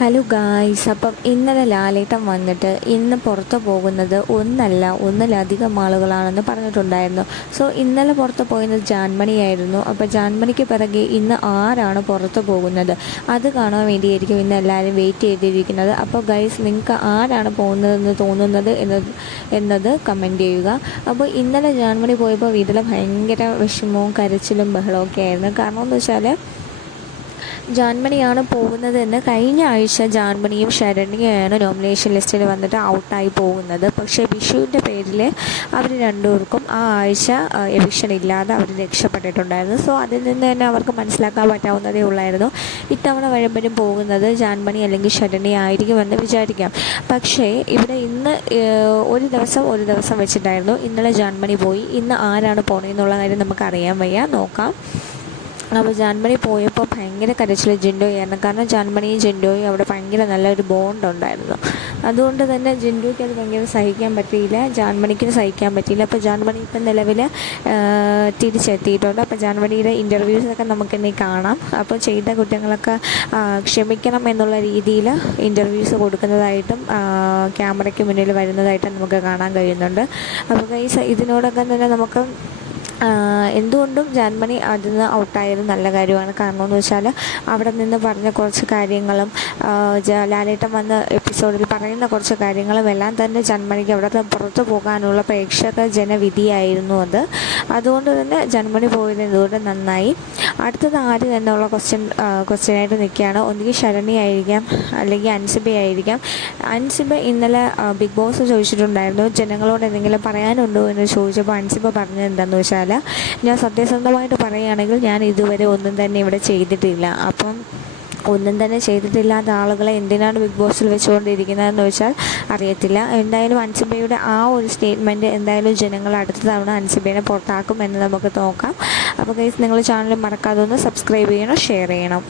Hello guys അപ്പം ഇന്നലെ ലാലേട്ടൻ വന്നിട്ട് ഇന്ന് പുറത്ത് പോകുന്നത് ഒന്നല്ല ഒന്നിലധികം ആളുകളാണെന്ന് പറഞ്ഞിട്ടുണ്ടായിരുന്നു. സോ ഇന്നലെ പുറത്ത് പോയത് ജാൻമണിയായിരുന്നു. അപ്പോൾ ജാൻമണിക്ക് പിറകെ ഇന്ന് ആരാണ് പുറത്ത് പോകുന്നത്? അത് കാണാൻ വേണ്ടിയായിരിക്കും ഇന്ന് എല്ലാവരും വെയിറ്റ് ചെയ്തിരിക്കുന്നത്. അപ്പോൾ ഗൈസ് നിങ്ങൾക്ക് ആരാണ് പോകുന്നതെന്ന് തോന്നുന്നത് എന്ന് എന്നത് കമന്റ് ചെയ്യുക. അപ്പോൾ ഇന്നലെ ജാൻമണി പോയപ്പോൾ വീട്ടിൽ ഭയങ്കര വിഷമവും കരച്ചിലും ബഹളവും ഒക്കെ ആയിരുന്നു. കാരണം എന്ന് വെച്ചാൽ ജാൻമണിയാണ് പോകുന്നതെന്ന് കഴിഞ്ഞ ആഴ്ച ജാൻമണിയും ശരണ്യയാണ് നോമിനേഷൻ ലിസ്റ്റിൽ വന്നിട്ട് ഔട്ടായി പോകുന്നത്. പക്ഷേ വിഷുവിന്റെ പേരിൽ അവർ രണ്ടുപേർക്കും ആ ആഴ്ച എവിക്ഷൻ ഇല്ലാതെ അവർ രക്ഷപ്പെട്ടിട്ടുണ്ടായിരുന്നു. സോ അതിൽ നിന്ന് തന്നെ അവർക്ക് മനസ്സിലാക്കാൻ പറ്റാവുന്നതേ ഉള്ളായിരുന്നു. ഇത്തവണ വരുമ്പോഴും പോകുന്നത് ജാൻമണി അല്ലെങ്കിൽ ശരണ്യ ആയിരിക്കുമെന്ന് വിചാരിക്കാം. പക്ഷേ ഇവിടെ ഇന്ന് ഒരു ദിവസം ഒരു ദിവസം വെച്ചിട്ടായിരുന്നു. ഇന്നലെ ജാൻമണി പോയി. ഇന്ന് ആരാണ് പോണേന്നുള്ള കാര്യം നമുക്ക് അറിയാൻ വയ്യ. നോക്കാം. അപ്പോൾ ജാൻമണി പോയപ്പോൾ ഭയങ്കര കരച്ചിൽ ജിൻഡോയായിരുന്നു കാരണം ജാൻമണിയും ജിൻഡോയും അവിടെ ഭയങ്കര നല്ലൊരു ബോണ്ട് ഉണ്ടായിരുന്നു. അതുകൊണ്ട് തന്നെ ജിൻഡോയ്ക്ക് അത് ഭയങ്കര സഹിക്കാൻ പറ്റിയില്ല. ജാൻമണിക്ക് സഹിക്കാൻ പറ്റിയില്ല. അപ്പോൾ ജാൻമണി ഇപ്പം നിലവിൽ തിരിച്ചെത്തിയിട്ടുണ്ട്. അപ്പോൾ ജാൻമണിയുടെ ഇന്റർവ്യൂസൊക്കെ നമുക്കിനി കാണാം. അപ്പോൾ ചെയ്ത കുറ്റങ്ങളൊക്കെ ക്ഷമിക്കണം എന്നുള്ള രീതിയിൽ ഇന്റർവ്യൂസ് കൊടുക്കുന്നതായിട്ടും ക്യാമറയ്ക്ക് മുന്നിൽ വരുന്നതായിട്ടും നമുക്ക് കാണാൻ കഴിയുന്നുണ്ട്. അപ്പോൾ ഈ ഇതിനോടൊക്കെ തന്നെ നമുക്ക് എന്തുകൊണ്ടും ജാൻമണി അതിൽ നിന്ന് ഔട്ടായത് നല്ല കാര്യമാണ്. കാരണം എന്ന് വെച്ചാൽ അവിടെ നിന്ന് പറഞ്ഞ കുറച്ച് കാര്യങ്ങളും ലാലേട്ടം ലാലേട്ടൻ വന്ന എപ്പിസോഡിൽ പറയുന്ന കുറച്ച് കാര്യങ്ങളും എല്ലാം തന്നെ ജന്മണിക്ക് അവിടെ നിന്ന് പുറത്തു പോകാനുള്ള പ്രേക്ഷക ജനവിധിയായിരുന്നു അത്. അതുകൊണ്ട് തന്നെ ജന്മണി പോയത് എന്തുകൊണ്ട് നന്നായി. അടുത്തത് ആര് എന്നുള്ള ക്വസ്റ്റ്യൻ ക്വസ്റ്റ്യനായിട്ട് നിൽക്കുകയാണ്. ഒന്നുകിൽ ശരണി ആയിരിക്കാം അല്ലെങ്കിൽ അൻസിബ ആയിരിക്കാം. അൻസിബ ഇന്നലെ ബിഗ് ബോസ് ചോദിച്ചിട്ടുണ്ടായിരുന്നു ജനങ്ങളോട് എന്തെങ്കിലും പറയാനുണ്ടോ എന്ന് ചോദിച്ചപ്പോൾ അൻസിബ പറഞ്ഞത് എന്താണെന്ന് വെച്ചാൽ ഞാൻ സത്യസന്ധമായിട്ട് പറയുകയാണെങ്കിൽ ഞാൻ ഇതുവരെ ഒന്നും തന്നെ ഇവിടെ ചെയ്തിട്ടില്ല. അപ്പം ഒന്നും തന്നെ ചെയ്തിട്ടില്ലാത്ത ആളുകളെ എന്തിനാണ് ബിഗ് ബോസിൽ വെച്ചുകൊണ്ടിരിക്കുന്നതെന്ന് വെച്ചാൽ അറിയത്തില്ല. എന്തായാലും അൻസിബയുടെ ആ ഒരു സ്റ്റേറ്റ്മെന്റ് എന്തായാലും ജനങ്ങൾ അടുത്ത തവണ അൻസിബേനെ പുറത്താക്കും എന്ന് നമുക്ക് നോക്കാം. അപ്പോൾ ഗൈസ് നിങ്ങൾ ചാനൽ മറക്കാതെ ഒന്ന് സബ്സ്ക്രൈബ് ചെയ്യണം ഷെയർ ചെയ്യണം.